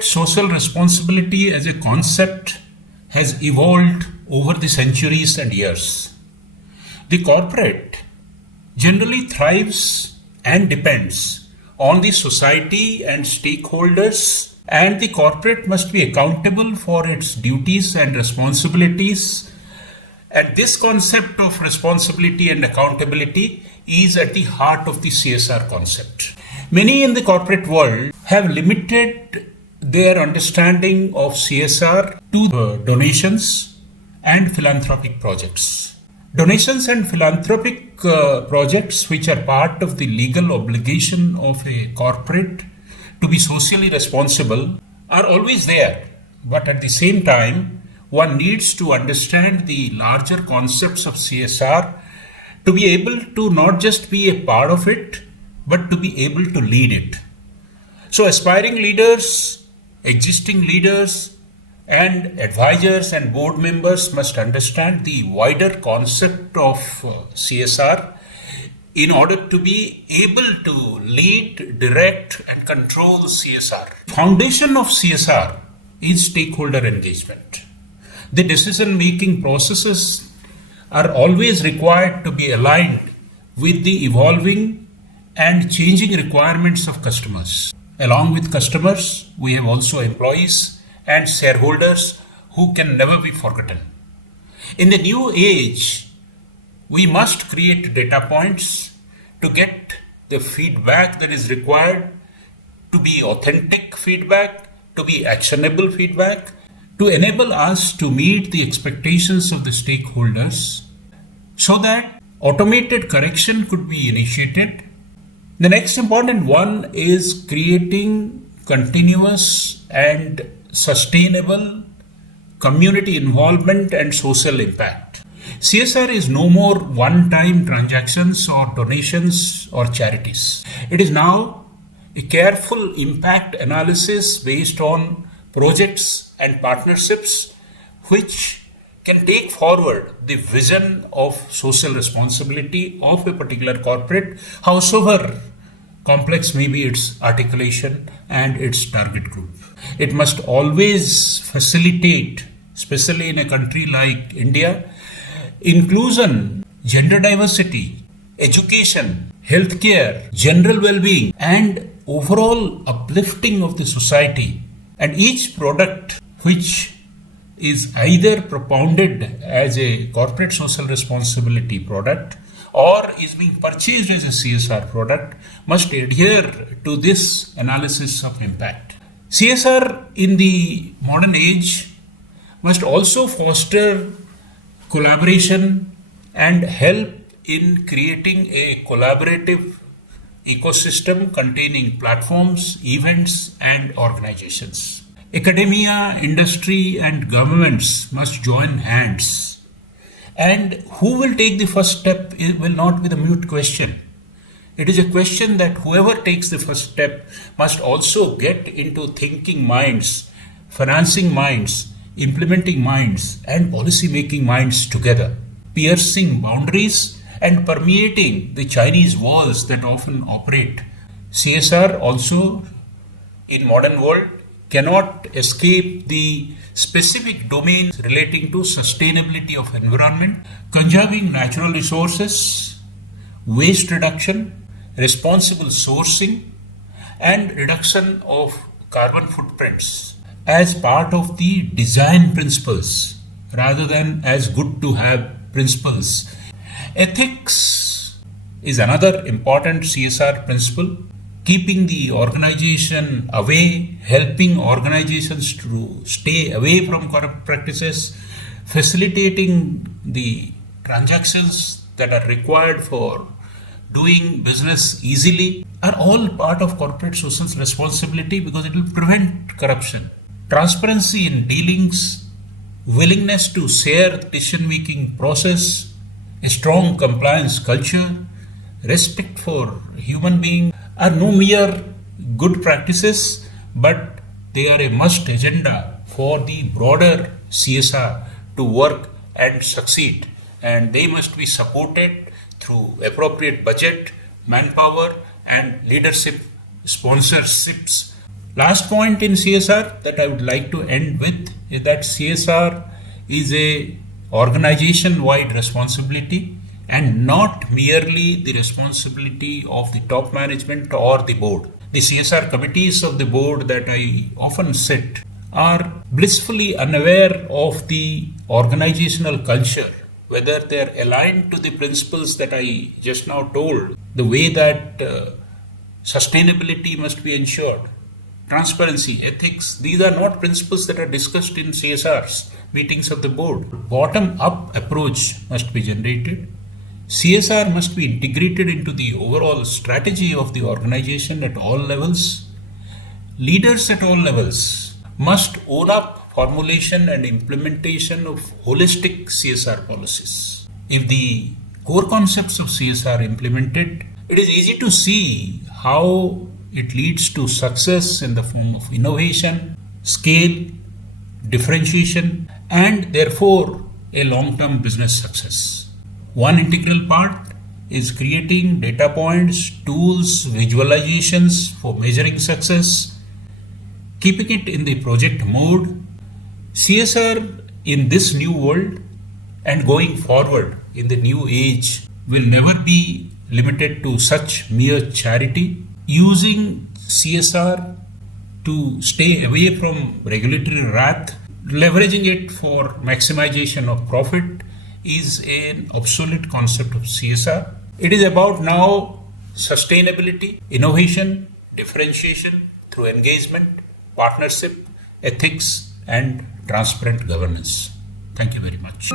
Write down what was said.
Corporate social responsibility as a concept has evolved over the centuries and years. The corporate generally thrives and depends on the society and stakeholders, and the corporate must be accountable for its duties and responsibilities. And this concept of responsibility and accountability is at the heart of the CSR concept. Many in the corporate world have limited their understanding of CSR to donations and philanthropic projects. Donations and philanthropic projects, which are part of the legal obligation of a corporate to be socially responsible, are always there. But at the same time, one needs to understand the larger concepts of CSR to be able to not just be a part of it, but to be able to lead it. So aspiring leaders, existing leaders, and advisors and board members must understand the wider concept of CSR in order to be able to lead, direct, and control CSR. Foundation of CSR is stakeholder engagement. The decision-making processes are always required to be aligned with the evolving and changing requirements of customers. Along with customers, we have also employees and shareholders who can never be forgotten. In the new age, we must create data points to get the feedback that is required, to be authentic feedback, to be actionable feedback, to enable us to meet the expectations of the stakeholders so that automated correction could be initiated. The next important one is creating continuous and sustainable community involvement and social impact. CSR is no more one-time transactions or donations or charities. It is now a careful impact analysis based on projects and partnerships which can take forward the vision of social responsibility of a particular corporate, however complex may be its articulation and its target group. It must always facilitate, especially in a country like India, inclusion, gender diversity, education, healthcare, general well-being, and overall uplifting of the society. And each product which is either propounded as a corporate social responsibility product or is being purchased as a CSR product must adhere to this analysis of impact. CSR in the modern age must also foster collaboration and help in creating a collaborative ecosystem containing platforms, events, and organizations. Academia, industry, and governments must join hands. And who will take the first step will not be the mute question. It is a question that whoever takes the first step must also get into thinking minds, financing minds, implementing minds, and policy making minds together, piercing boundaries and permeating the Chinese walls that often operate. CSR also in modern world cannot escape the specific domains relating to sustainability of environment, conserving natural resources, waste reduction, responsible sourcing, and reduction of carbon footprints as part of the design principles rather than as good to have principles. Ethics is another important CSR principle, keeping the organization away, helping organizations to stay away from corrupt practices, facilitating the transactions that are required for doing business easily are all part of corporate social responsibility because it will prevent corruption. Transparency in dealings, willingness to share the decision-making process, a strong compliance culture, respect for human beings are no mere good practices, but they are a must agenda for the broader CSR to work and succeed. And they must be supported through appropriate budget, manpower, and leadership sponsorships. Last point in CSR that I would like to end with is that CSR is a organization-wide responsibility and not merely the responsibility of the top management or the board. The CSR committees of the board that I often sit are blissfully unaware of the organizational culture, whether they are aligned to the principles that I just now told, the way that sustainability must be ensured, transparency, ethics. These are not principles that are discussed in CSR's meetings of the board. Bottom up approach must be generated. CSR must be integrated into the overall strategy of the organization at all levels. Leaders at all levels must own up formulation and implementation of holistic CSR policies. If the core concepts of CSR are implemented, it is easy to see how it leads to success in the form of innovation, scale, differentiation, and therefore a long-term business success. One integral part is creating data points, tools, visualizations for measuring success, keeping it in the project mode. CSR in this new world and going forward in the new age will never be limited to such mere charity. Using CSR to stay away from regulatory wrath, leveraging it for maximization of profit is an obsolete concept of CSR. It is about now sustainability, innovation, differentiation through engagement, partnership, ethics, and transparent governance. Thank you very much.